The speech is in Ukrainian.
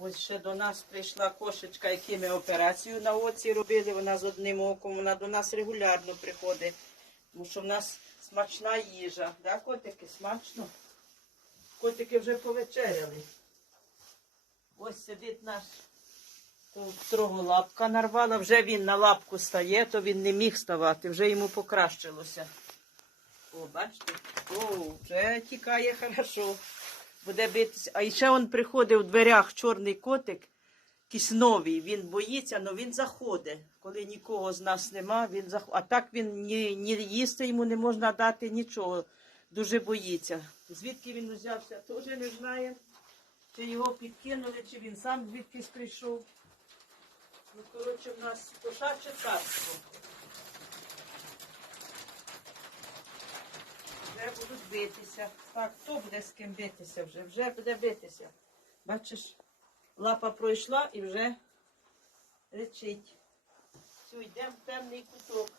Ось ще до нас прийшла кошечка, яку ми операцію на оці робили. Вона з одним оком, вона до нас регулярно приходить. Тому що в нас смачна їжа. Да, котики, смачно? Котики вже повечеряли. Ось сидить наш строго лапка нарвала. Вже він на лапку стає, то він не міг ставати, вже йому покращилося. О, бачите? О, вже тікає хорошо. Буде битися. А ще он приходить у дверях чорний котик, якийсь новий. Він боїться, але він заходить. Коли нікого з нас нема, він заходить. А так він ні, ні їсти йому не можна дати нічого. Дуже боїться. Звідки він взявся, теж не знає. Чи його підкинули, чи він сам звідкись прийшов. Ну, коротше, в нас кошаче царство. Вже будуть битися. Так, хто буде з ким битися вже? Вже буде битися. Бачиш, лапа пройшла і вже речить. Все, йдемо в темний куток.